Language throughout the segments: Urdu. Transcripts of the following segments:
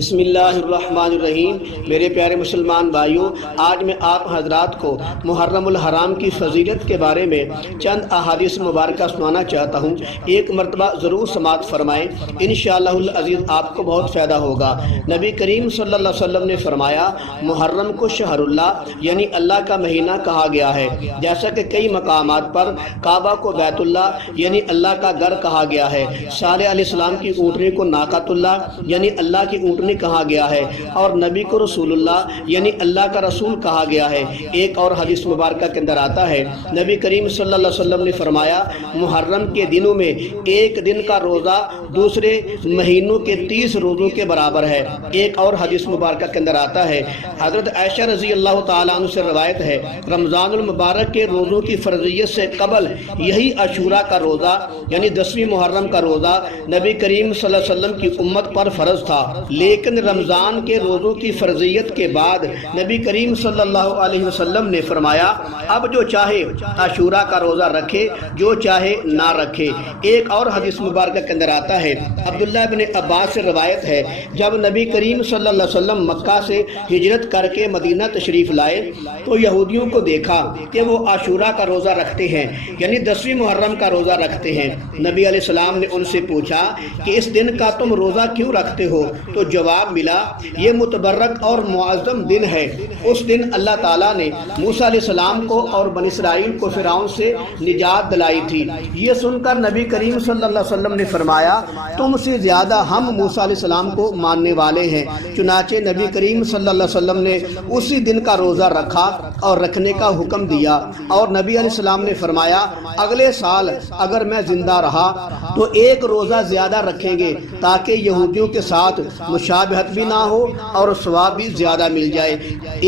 بسم اللہ الرحمن الرحیم۔ میرے پیارے مسلمان بھائیوں، آج میں آپ حضرات کو محرم الحرام کی فضیلت کے بارے میں چند احادیث مبارکہ سنانا چاہتا ہوں۔ ایک مرتبہ ضرور سماعت فرمائیں، انشاءاللہ العزیز آپ کو بہت فائدہ ہوگا۔ نبی کریم صلی اللہ علیہ وسلم نے فرمایا، محرم کو شہر اللہ یعنی اللہ کا مہینہ کہا گیا ہے، جیسا کہ کئی مقامات پر کعبہ کو بیت اللہ یعنی اللہ کا گھر کہا گیا ہے۔ صالح علیہ السلام کی اونٹنی کو ناقۃ اللہ یعنی اللہ کی اونٹنی کہا گیا ہے، اور نبی کو رسول اللہ یعنی اللہ کا رسول کہا گیا ہے۔ ایک اور حدیث مبارکہ کے اندر آتا ہے، نبی کریم صلی اللہ علیہ وسلم نے فرمایا، محرم کے دنوں میں ایک دن کا روزہ دوسرے مہینوں کے 30 روزوں کے برابر ہے۔ ایک اور حدیث مبارکہ کے اندر آتا ہے، حضرت عائشہ رضی اللہ تعالیٰ عنہ سے روایت ہے، رمضان المبارک کے روزوں کی فرضیت سے قبل یہی عاشوراء کا روزہ یعنی 10ویں محرم کا روزہ نبی کریم صلی اللہ علیہ وسلم کی امت پر فرض تھا، لیکن رمضان کے روزوں کی فرضیت کے بعد نبی کریم صلی اللہ علیہ وسلم نے فرمایا، اب جو چاہے عاشوراء کا روزہ رکھے، جو چاہے نہ رکھے۔ ایک اور حدیث مبارکہ کے اندر آتا ہے، عبداللہ بن عباس سے روایت ہے، جب نبی کریم صلی اللہ علیہ وسلم مکہ سے ہجرت کر کے مدینہ تشریف لائے تو یہودیوں کو دیکھا کہ وہ عاشوراء کا روزہ رکھتے ہیں یعنی 10ویں محرم کا روزہ رکھتے ہیں۔ نبی علیہ السلام نے ان سے پوچھا کہ اس دن کا تم روزہ کیوں رکھتے ہو؟ تو جواب ملا، یہ متبرک اور معظم دن ہے، اس دن اللہ تعالیٰ نے موسیٰ علیہ السلام کو اور بنی اسرائیل کو فرعون سے نجات دلائی تھی۔ یہ سن کر نبی کریم صلی اللہ علیہ وسلم نے فرمایا، تم سے زیادہ ہم موسیٰ علیہ السلام کو ماننے والے ہیں۔ چنانچہ نبی کریم صلی اللہ علیہ وسلم نے اسی دن کا روزہ رکھا اور رکھنے کا حکم دیا، اور نبی علیہ السلام نے فرمایا، اگلے سال اگر میں زندہ رہا تو ایک روزہ زیادہ رکھیں گے تاکہ یہودیوں کے ساتھ مشابہت بھی نہ ہو اور ثواب بھی زیادہ مل جائے۔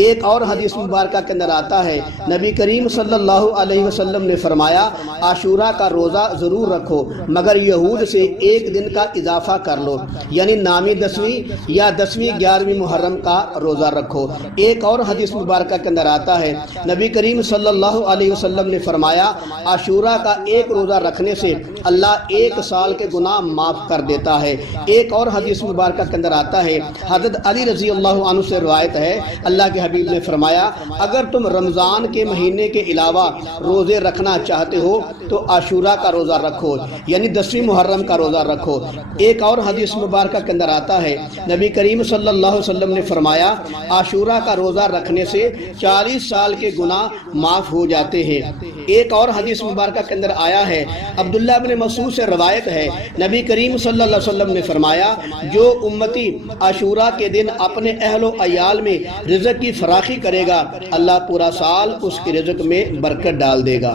ایک اور حدیث مبارکہ کے اندر آتا ہے، نبی کریم صلی اللہ علیہ وسلم نے فرمایا، عاشوراء کا روزہ ضرور رکھو مگر یہود سے ایک دن کا اضافہ کر لو، یعنی نامی 10ویں یا 10ویں 11ویں محرم کا روزہ رکھو۔ ایک اور حدیث مبارکہ کے اندر آتا ہے، نبی کریم صلی اللہ علیہ وسلم نے فرمایا، عاشوراء کا ایک روزہ رکھنے سے اللہ ایک سال کے گناہ معاف کر دیتا ہے۔ ایک اور حدیث مبارکہ کے اندر آتا ہے، حضرت علی رضی اللہ عنہ سے روایت ہے، اللہ کے حبیب نے فرمایا، اگر تم رمضان کے مہینے کے علاوہ روزے رکھنا چاہتے ہو تو عاشوراء کا روزہ رکھو یعنی 10ویں محرم کا روزہ رکھو۔ ایک اور حدیث مبارکہ کے اندر آتا ہے، نبی کریم صلی اللہ علیہ وسلم نے فرمایا، عاشوراء کا روزہ رکھنے سے 40 سال کے گناہ معاف ہو جاتے ہیں۔ ایک اور حدیث مبارکہ کے اندر آیا ہے، عبداللہ بن مسعود سے روایت ہے، نبی کریم صلی اللہ علیہ وسلم نے فرمایا، جو امتی عاشوراء کے دن اپنے اہل و عیال میں رزق کی فراخی کرے گا، اللہ پورا سال اس کے رزق میں برکت ڈال دے گا۔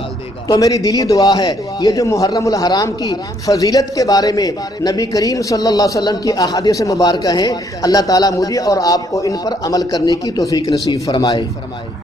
تو میری دلی دعا ہے، یہ جو محرم الحرام کی فضیلت کے بارے میں نبی کریم صلی اللہ علیہ وسلم کی احادیث مبارکہ ہیں، اللہ تعالیٰ مجھے اور آپ کو ان پر عمل کرنے کی توفیق نصیب فرمائے۔